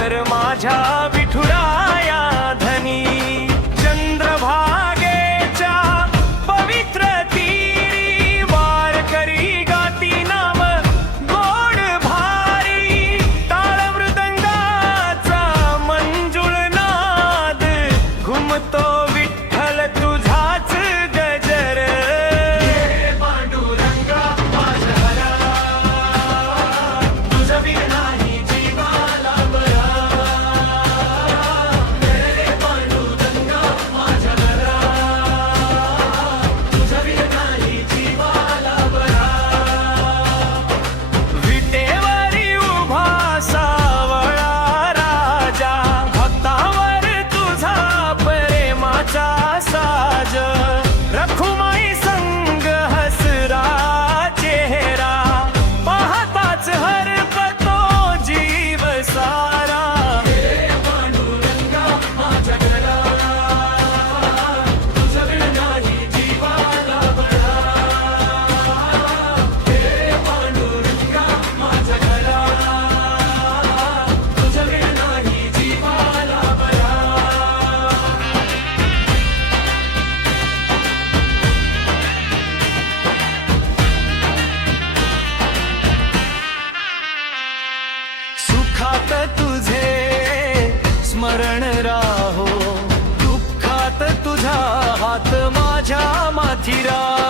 कर माझ्या विठुराया धनी। चंद्रभागेच्या पवित्र तीरी वारकरी गाती नाम गोड भारी। टाळ मृदंगाचा मंजुळ नाद घुमतो विठ्ठल तुझाच गजर। ये पांडुरंगा माझ्या हरा, तुझं बिन नाही जीवाला बरा। ये पांडुरंगा माझ्या हरा, तुझं बिन नाही जीवाला बरा। विटेवरी उभा सावळा राजा, भक्तावर तुझा प्रेमाचा साज। रखुमाई संग हसरा चेहरा, पाहताच हरपतो जीव सारा। हे पांडुरंगा माझ्या घरा, तुझं बिन नाही जीवाला बरा। हे पांडुरंगा माझ्या घरा, तुझं बिन नाही जीवाला बरा। सुखात तुझे स्मरण राहो, दुःखात तुझा हात माझ्या माथी राहो।